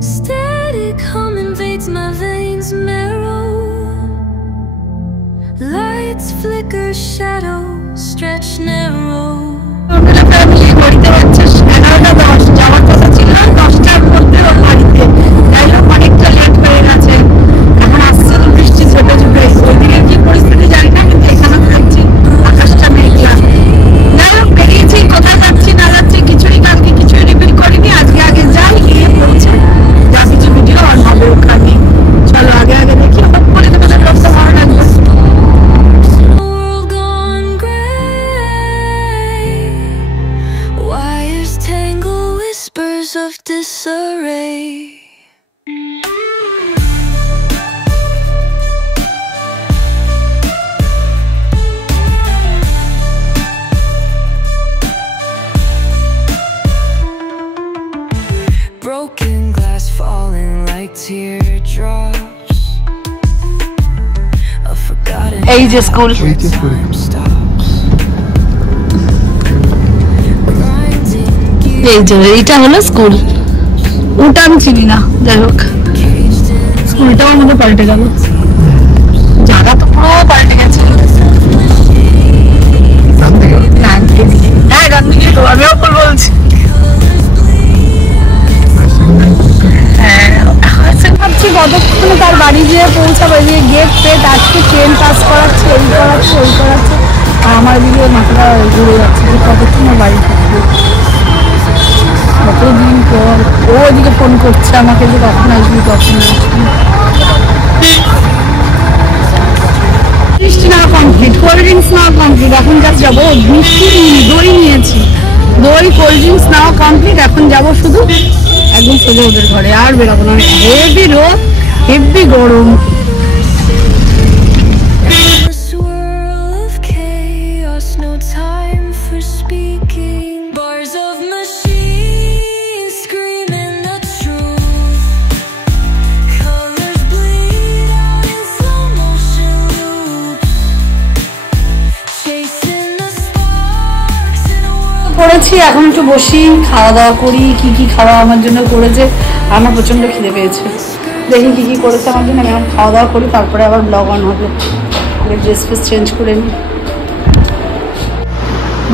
Static hum invades my veins marrow. Lights flicker, shadows stretch narrow. Of disarray. Broken glass falling like teardrops. A forgotten age school. এটা হলো school, ওটা আমি চিনি না। যাই হোক, স্কুলটাও আমাদের পাল্টে গেল, জায়গা তো পুরো পাল্টে গেছে। হ্যাঁ, গান্ধীকে তো আমিও ভুল বলছি। ভাবছি কতক্ষণে তার বাড়ি যেয়ে পৌঁছাবে, যে গেট ফেট আজকে ট্রেন পাস করাচ্ছে, এই করাচ্ছে ওই করাচ্ছে, আর আমার দিকে মাথাটা ঘুরে যাচ্ছে যে কতক্ষণে বাড়ি থাকবে। কতদিন পর ও ওদিকে ফোন করছে আমাকে যে কখন আসবি কখন আসবি। মিষ্টি নেওয়া কমপ্লিট, কোল্ড ড্রিঙ্কস নেওয়া কমপ্লিট, এখন জাস্ট যাবো। মিষ্টি দই নিয়েছি, দই কোল্ড ড্রিঙ্কস নেওয়া কমপ্লিট, এখন যাবো শুধু একদম সোজা ওদের ঘরে, আর বেরোবো না। হেভি রোদ, হেভি গরম। করেছি, এখন একটু বসি, খাওয়া দাওয়া করি। কি কি খাওয়া আমার জন্য করেছে, আমার প্রচন্ড খিদে পেয়েছে, দেখি কি কি করেছে আমার জন্য। আমি এখন খাওয়া দাওয়া করি, তারপরে আবার ব্লগ অন হবে। ড্রেস ফ্রেস চেঞ্জ করে নিই।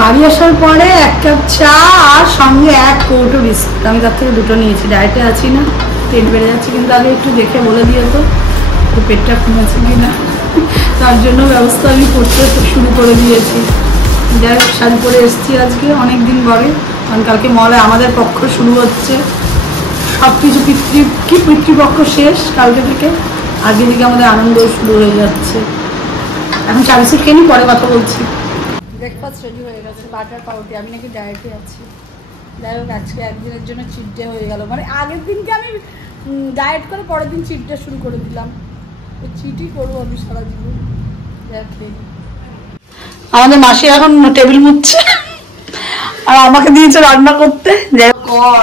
বাড়ি আসার পরে 1 কাপ চা আর সঙ্গে 1 কৌটো বিস্কুট, আমি তার থেকে 2টো নিয়েছি। ডায়েটে আছি না, পেট বেড়ে যাচ্ছে, কিন্তু আগে একটু দেখে বলে দিয়ে তো পেটটা কমেছে কিনা, তার জন্য ব্যবস্থা আমি করতে শুরু করে দিয়েছি। যাই হোক, শাড়ি পরে এসেছি আজকে অনেকদিন পরে, কারণ কালকে মলে আমাদের পক্ষ শুরু হচ্ছে। সব কিছু পিতৃপক্ষ শেষ কালকে থেকে, আজকে থেকে আমাদের আনন্দ শুরু হয়ে যাচ্ছে। এখন চা বিস্কুট খেয়ে নি, পরে কথা বলছি। ব্রেকফাস্ট রেডি হয়ে গেছে, বাটার পাউরুটি। আমি নাকি ডায়েটে আছি। যাই হোক, আজকে একদিনের জন্য চিট ডে হয়ে গেল, মানে আগের দিনকে আমি ডায়েট করে পরের দিন চিট ডে শুরু করে দিলাম। চিটই করবো আমি সারা জীবন। আমাদের মাসি এখন টেবিল মুছছে আর আমাকে দিয়েছে রান্না করতে। যাই হোক,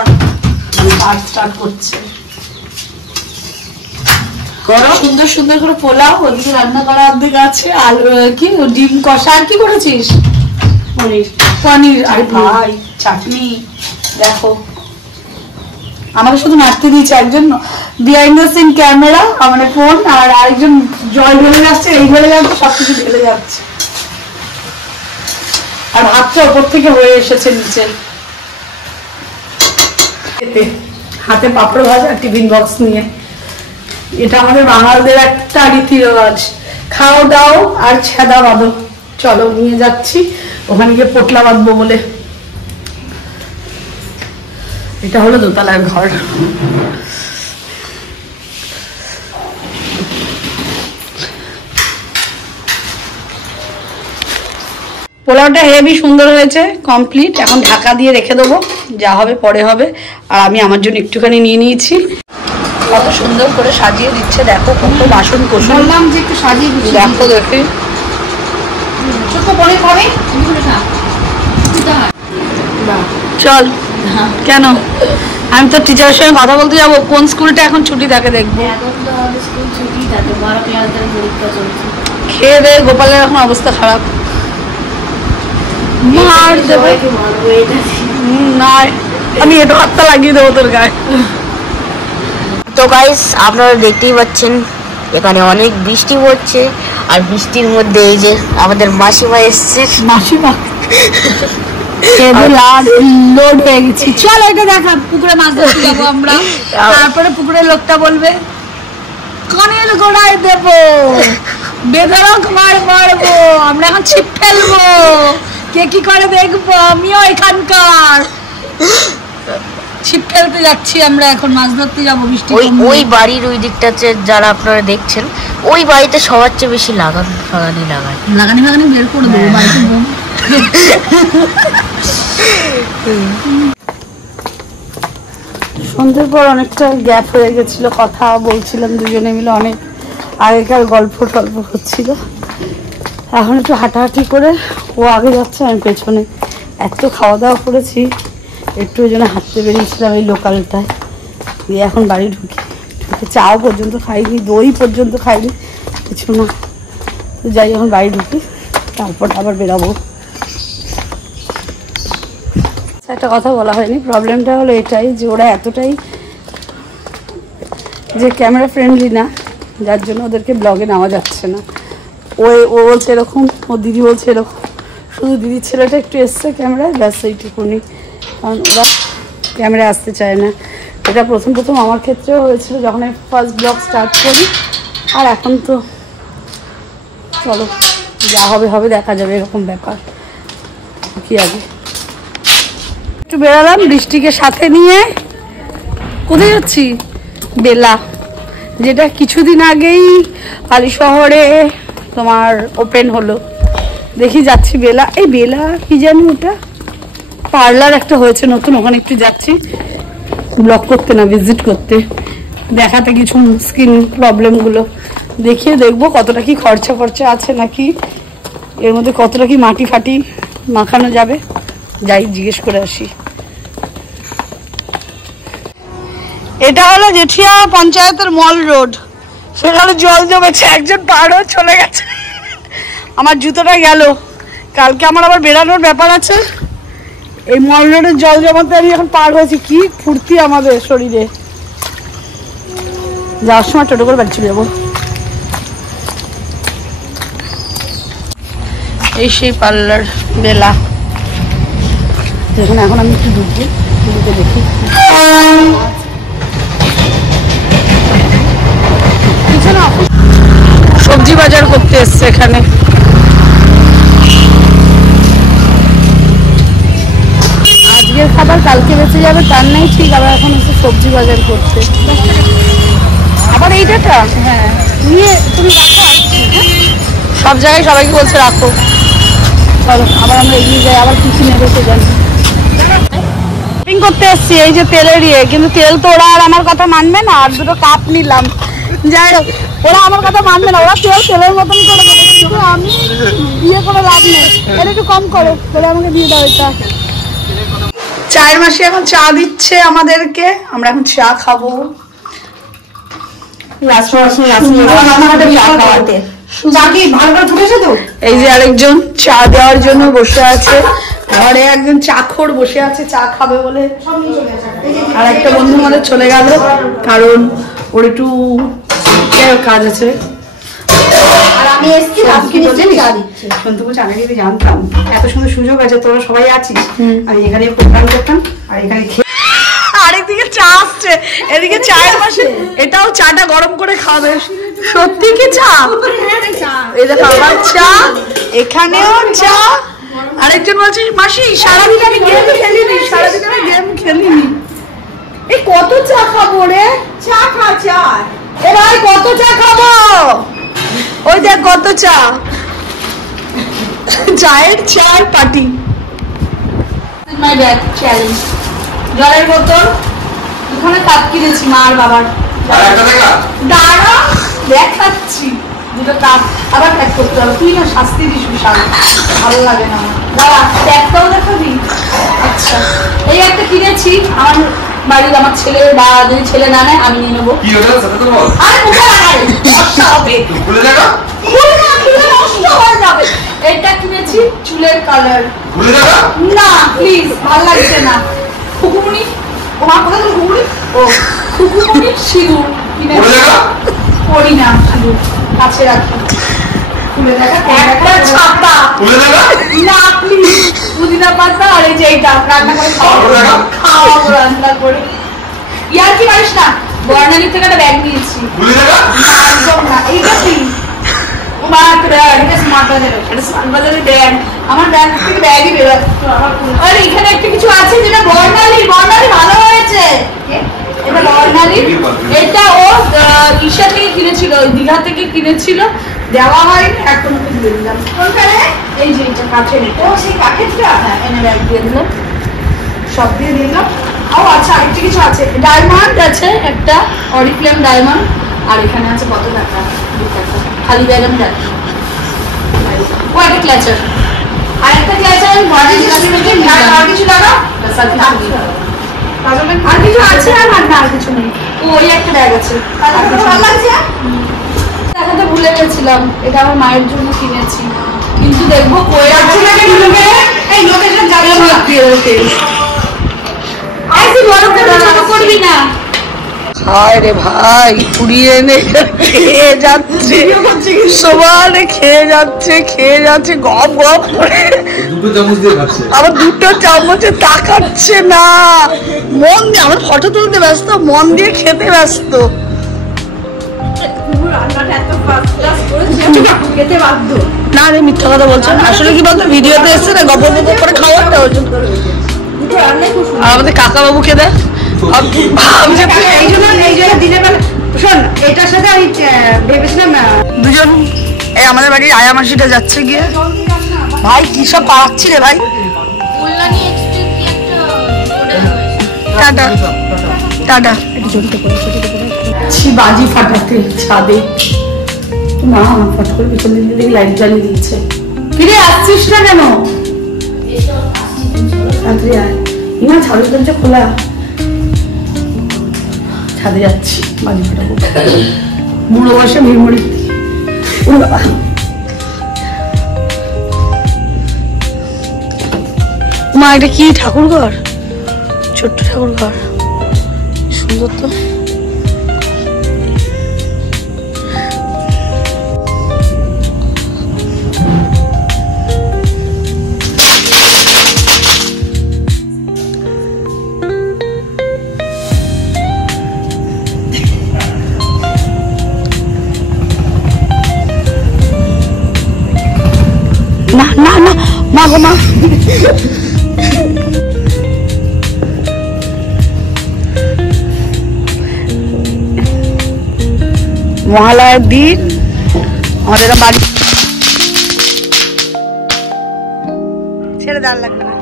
স্টার্ট করছে, সুন্দর সুন্দর করে পোলাও, ওদিকে রান্না করা অর্ধেক আছে, আর কি ডিম কষা। আর কি করেছিস? পনির। আর ভাই চাটনি। দেখো, আমাকে শুধু মারতে দিয়েছে একজন বিহাইন্ড দ্য সিন ক্যামেরা, আমার ফোন, আর আরেকজন জল ঢেলে যাচ্ছে, এই ঢেলে যাচ্ছে, সবকিছু ঢেলে যাচ্ছে। আর ভাতটা ওপর থেকে হয়ে এসেছে নিচে। হাতে পাপড় ভাজা, টিফিন বক্স নিয়ে। এটা আমাদের বাঙালদের একটা রীতি রেওয়াজ, খাও দাও আর ছেদা বাঁধো। চলো নিয়ে যাচ্ছি, ওখানে গিয়ে পোটলা বাঁধবো বলে। এটা হলো দোতলার ঘর। পোলাওটা হেভি সুন্দর হয়েছে, কমপ্লিট। এখন ঢাকা দিয়ে রেখে দেবো, যা হবে পরে হবে। আর আমি আমার জন্য একটুখানি নিয়ে নিয়েছি। কত সুন্দর করে সাজিয়ে দিচ্ছে, দেখো কত বাসন কোসন। বললাম যে একটু সাজিয়ে দিচ্ছি, দেখো দেখে। ছোট পরে খাবে, চল। কেন? আমি তো টিচারের সঙ্গে কথা বলতে যাবো, কোন স্কুলটা এখন ছুটি থাকে দেখবো। খেয়ে দে, গোপালের এখন অবস্থা খারাপ। মার দেবে না, আমি এটা হাতটা লাগিয়ে দেবো তোর গায়ে। তো গাইস আপনারা দেখতেই পাচ্ছেন এখানে অনেক বৃষ্টি পড়ছে, আর বৃষ্টির মধ্যে এই যে আমাদের মাসিমা এসছে। মাসিমা লোড হয়ে গেছি। চল এটা দেখা, পুকুরে মাছ ধরতে যাবো আমরা। তারপরে পুকুরের লোকটা বলবে কানের গোড়ায় দেবো, বেধড়ক মার মারবো, আমরা এখন ছিপ ফেলবো, কে কি করে দেখবো। আমিও এখানকার ছিপ ফেলতে যাচ্ছি, আমরা এখন মাছ ধরতে যাবো। বৃষ্টি ওই বাড়ির ওই দিকটাতে যারা আপনারা দেখছেন, ওই বাড়িতে সবার চেয়ে বেশি লাগানি লাগানি বের করে দেবো বাড়িতে। সন্ধ্যের পর অনেকটা গ্যাপ হয়ে গেছিল, কথা বলছিলাম দুজনে মিলে, অনেক আগেকার গল্প টল্প হচ্ছিল। এখন একটু হাঁটাহাঁটি করে, ও আগে যাচ্ছে আমি পেছনে। এত খাওয়া দাওয়া করেছি, একটু ওই জন্য হাঁটতে বেরিয়েছিলাম এই লোকালটায়। দিয়ে এখন বাড়ি ঢুকে চাও পর্যন্ত খাইনি, দই পর্যন্ত খাইনি, কিছু না। তো যাই এখন বাড়ি ঢুকি, তারপর আবার বেরাবো। একটা কথা বলা হয়নি, প্রবলেমটা হলো এটাই যে ওরা এতটাই যে ক্যামেরা ফ্রেন্ডলি না, যার জন্য ওদেরকে ব্লগে নেওয়া যাচ্ছে না। ও বলছে এরকম, ও দিদি বলছে এরকম, শুধু দিদির ছেলেটা একটু এসছে ক্যামেরায়, ব্যাস এইটুকুনি। কারণ ওরা ক্যামেরায় আসতে চায় না। এটা প্রথম আমার ক্ষেত্রেও হয়েছিল যখন আমি ফার্স্ট ব্লগ স্টার্ট করি। আর এখন তো চলো যা হবে হবে, দেখা যাবে, এরকম ব্যাপার। কি আগে একটু বেরালাম বৃষ্টিকে সাথে নিয়ে। কোথায় যাচ্ছি? বেলা, যেটা কিছুদিন আগেই আলি শহরে তোমার ওপেন হলো। দেখি যাচ্ছি বেলা। এই বেলা কি জানি ওটা পার্লার একটা হয়েছে নতুন, ওখানে একটু যাচ্ছি ব্লগ করতে না, ভিজিট করতে, দেখাতে কিছু স্কিন প্রবলেমগুলো দেখিয়ে দেখবো কতটা কি খরচা আছে, নাকি এর মধ্যে কতটা কি মাটি ফাটি মাখানো যাবে। যাই জিজ্ঞেস করে আসি। এটা হলো জেঠিয়া পঞ্চায়েতের মল রোড, সেখানে জল জমেছে, একজন পার হয়ে চলে গেছে। আমার জুতোটা গেল, কালকে আমার আবার বেরানোর ব্যাপার আছে। এই মল রোডের জল জমাতে আমি এখন পার হয়েছি, কি ফুর্তি আমাদের শরীরে। যাওয়ার সময় টোটো করে বাড়ি চলে যাবো। এই সেই পার্লার বেলা, যেখানে এখন আমি একটু ঢুকে দেখি। সবজি বাজার করতে এসছে এখানে। আজকের খাবার কালকে বেঁচে যাবে তার নেই ঠিক, আবার এখন এসে সবজি বাজার করতে। আবার এইটা হ্যাঁ নিয়ে তুমি রাখো, সব জায়গায় সবাইকে বলছে রাখো। চলো আবার আমরা এগিয়ে যাই, আবার কিছু নেবে সে জানি। শপিং করতে এসছি এই যে তেলের ইয়ে, কিন্তু তেল তো ওরা আর আমার কথা মানবে না। আর দুটো কাপ নিলাম, যাই হোক ওরা আমার কথা মানবে না, ওরা তেলের মতন করে দেবে, কিন্তু আমি বিয়ে করে লাভ নেই। এটা একটু কম করো বলে আমাকে দিয়ে দাও। এটা চায়ের মাসি এখন চা দিচ্ছে আমাদেরকে, আমরা এখন চা খাবো। এই যে আরেকজন চা দেওয়ার জন্য বসে আছে, ঘরে একজন চাখর বসে আছে চা খাবে বলে। আর একটা বন্ধু আমাদের চলে গেল, কারণ ওর একটু কাজ আছে। জানতাম এত সুন্দর সুযোগ আছে, তোরা সবাই আছিস, আর এখানে প্রোগ্রাম করতাম, আর এখানে আরেকদিকে চা আসছে, এদিকে চায়ের পাশে এটাও চাটা গরম করে খাবে। সত্যি কি চা? এই দেখো আবার চা, এখানেও চা। আরেকজন বলছে মাসি সারাদিন আমি গেম খেলিনি, সারাদিন আমি গেম খেলিনি। এই কত চা খাবো রে? চা খা চা। এ ভাই কত চা খাবো? ওই দেখ কত চা, চায়ের চার পার্টি। My bag challenge. জলের বোতল ওখানে কাপ কিনেছি মা আর বাবার। দাঁড়া দেখাচ্ছি, দুটো কাপ আবার প্যাক করতে হবে। তুই না শাস্তি দিস বিশাল, ভালো লাগে না আমার। দাঁড়া প্যাকটাও দেখাবি? আচ্ছা এই একটা কিনেছি, আমার বাড়ির আমার ছেলে বা যদি ছেলে না নেয় আমি নিয়ে নেবো। এটা কিনেছি চুলের কালার। না প্লিজ ভালো লাগছে না। খুকুমনি ও মা কোথায় খুকুমনি? ও খুকুমনির সিঁদুর পড়ি না, সিঁদুর কাছে রাখি। খুলে দেখা একটা ছাতা না প্লিজ, পুদিনা পাতা আর এই যে এইটা রান্না করে খাওয়াবো রান্না করে। ইয়ার কি পারিস না, বর্ণালীর থেকে একটা ব্যাগ নিয়েছি। একদম না, এইটা তুই আমার ব্যাগ থেকে ব্যাগই বেরোয়। আর এখানে একটা কিছু আছে যেটা বর্ণালী ভালো হয়েছে। এটা বর্ণালী, এটা ও ঈশা থেকে কিনেছিল, ওই দীঘা থেকে কিনেছিল, দেওয়া হয়নি, এখন ওকে দিয়ে দিলাম। এই যে এটা কাঠের, এটা সেই কাঠেরটা, হ্যাঁ এনে ব্যাগ দিয়ে দিলাম, সব দিয়ে দিলাম। ও আচ্ছা আরেকটা কিছু আছে, ডায়মন্ড আছে একটা, অরিফ্লেম ডায়মন্ড, আর এখানে আছে কত টাকা, 2 টাকা খালি ব্যাগ আমি রাখি। ও একটা ক্ল্যাচার, আর একটা ক্ল্যাচার আমি ভরে দিয়েছি। আর কিছু লাগা, আর কিছু আছে? আর কিছু নেই। ওই একটা ব্যাগ আছে, ভালো লাগছে। দেখাতে ভুলে গেছিলাম, এটা আমার মায়ের জন্য কিনেছি, কিন্তু দেখবো কই আছে নাকি এই লোকেশন যাবে না দিয়ে ওকে। আর তুই বড় করে ছোট করবি না। হায় রে ভাই, পুড়িয়ে এনে খেয়ে যাচ্ছে, সবাই খেয়ে যাচ্ছে গপ গপ করে। আবার 2টো চামচে তাকাচ্ছে না, মন দিয়ে আমার ফটো তুলতে ব্যস্ত, মন দিয়ে খেতে ব্যস্ত। না রে, মিথ্যা কথা বলছো। আসলে কি বলতো, ভিডিওতে এসছে না, গপ গপ করে খাওয়াটা হচ্ছে। আর আমাদের কাকা বাবু খেতে দুজন এই আমাদের বাড়ির আয়া মাসিটা যাচ্ছে গিয়ে। ভাই কি সব পাচ্ছি রে ভাই। Tata tata. বাজি ফাটাতে ছাদে না, ফট করে পিছন দিকে দেখি লাইট জ্বালিয়ে দিচ্ছে। ফিরে আসছিস না কেন? ছাদের দরজা খোলা, ছাদে যাচ্ছি বাজি ফাটাবো। বুড়ো বসে ভিড়মড়ি। মা এটা কি ঠাকুর ঘর? ছোট্ট ঠাকুর ঘর, সুন্দর তো। না না না মা গো মা, মহালয়ার দিন আমাদের বাড়ি ছেড়ে দেওয়ার লাগবে না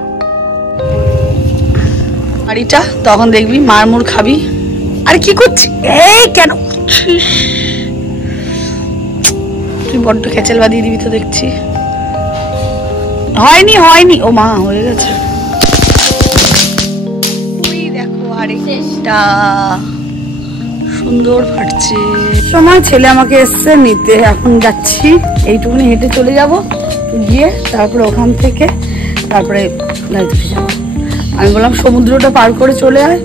বাড়িটা, তখন দেখবি মার মুড় খাবি। আরে কি করছিস? এই কেন তুই বড্ড খেচেল বাদিয়ে দিবি তো দেখছি। হয়নি ও মা, হয়ে গেছে। ওই দেখো আরেকটা সুন্দর ফাটছে। সময় ছেলে আমাকে এসছে নিতে, এখন যাচ্ছি, এইটুকুনি হেঁটে চলে যাব, গিয়ে তারপরে ওখান থেকে তারপরে গাড়িতে যাবো। আমি বললাম সমুদ্রটা পার করে চলে আয়,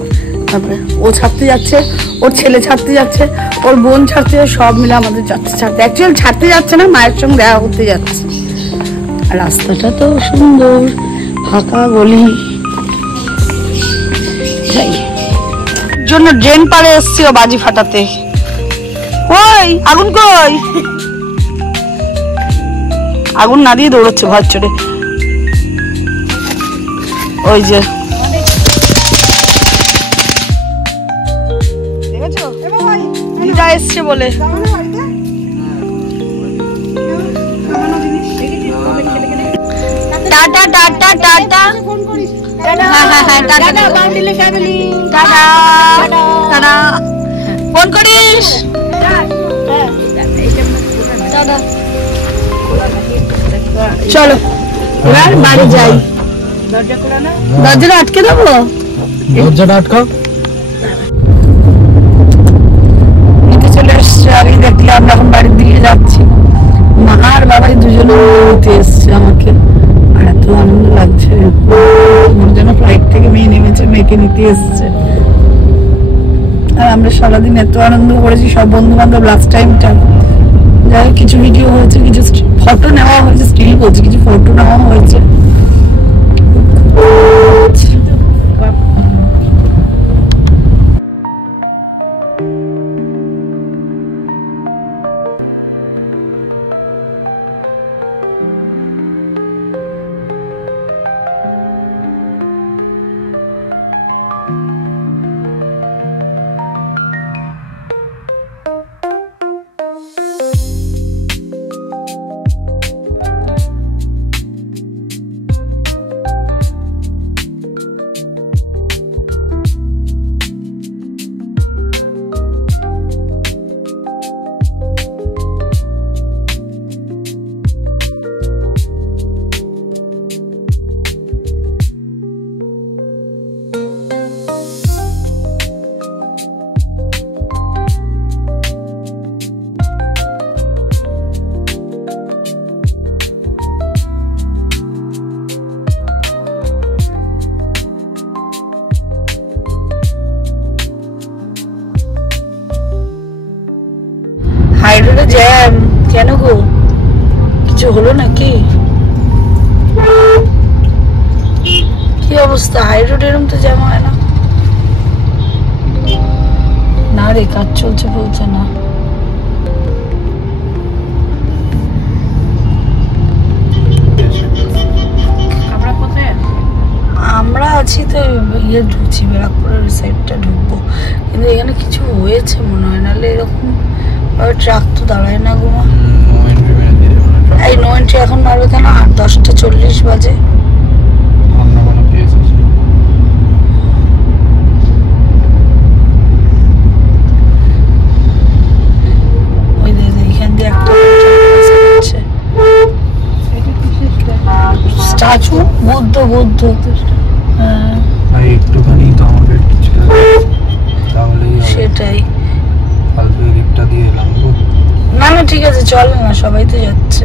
তারপরে ও ছাড়তে যাচ্ছে, ওর ছেলে ছাড়তে যাচ্ছে, ওর বোন ছাড়তে যাচ্ছে, সব মিলে আমাদের যাচ্ছে ছাড়তে। অ্যাকচুয়ালি ছাড়তে যাচ্ছে না, মায়ের সঙ্গে দেখা করতে যাচ্ছে। আর রাস্তাটা তো সুন্দর, ফাঁকা গলি। জন্য ড্রেন পারে এসছি ও বাজি ফাটাতে। ওই আগুন কই? আগুন না দিয়ে দৌড়চ্ছে ঘর চড়ে। ওই যে দেখেছো দিদা এসছে বলে। Tata tata tata. ফোন করিস। চলো এবার বাড়ি যাই। দরজাটা আটকে দেবো, দরজাটা আটকাও। চলে এসছে, আমি দেখলাম এখন বাড়ির দিকে যাচ্ছি। মা আর বাবাই দুজনে নিতে এসছে আমাকে, আর এত আনন্দ লাগছে। আমার যেন ফ্লাইট থেকে মেয়ে নেমেছে, মেয়েকে নিতে এসছে। আর আমরা সারাদিন এত আনন্দ করেছি সব বন্ধু বান্ধব। লাস্ট টাইমটা যাই হোক কিছু ভিডিও হয়েছে, কিছু ফটো নেওয়া হয়েছে, স্টিল বলছি, কিছু ফটো নেওয়া হয়েছে। হাইরোডে জ্যাম কেন গো? কিছু হলো নাকি? কি অবস্থা? হাইরোড এরকম তো জ্যাম হয় না। না রে, কাজ চলছে বলছে না। আমরা আছি তো ইয়ে ঢুকছি, ব্যারাকপুরের সাইডটা ঢুকবো, কিন্তু এখানে কিছু হয়েছে মনে হয়, নাহলে এরকম ট্রাক তো দাঁড়ায় না গো। এই নো এন্ট্রি এখন মারবে কেন? 10:40 বাজে। ওই এইখান দিয়ে একটা স্ট্যাচু, বুদ্ধ বুদ্ধ। হ্যাঁ একটুখানি তো আমাদের সেটাই। ফালতু লিফটটা দিয়ে এলাম। না না ঠিক আছে, চল না, সবাই তো যাচ্ছে।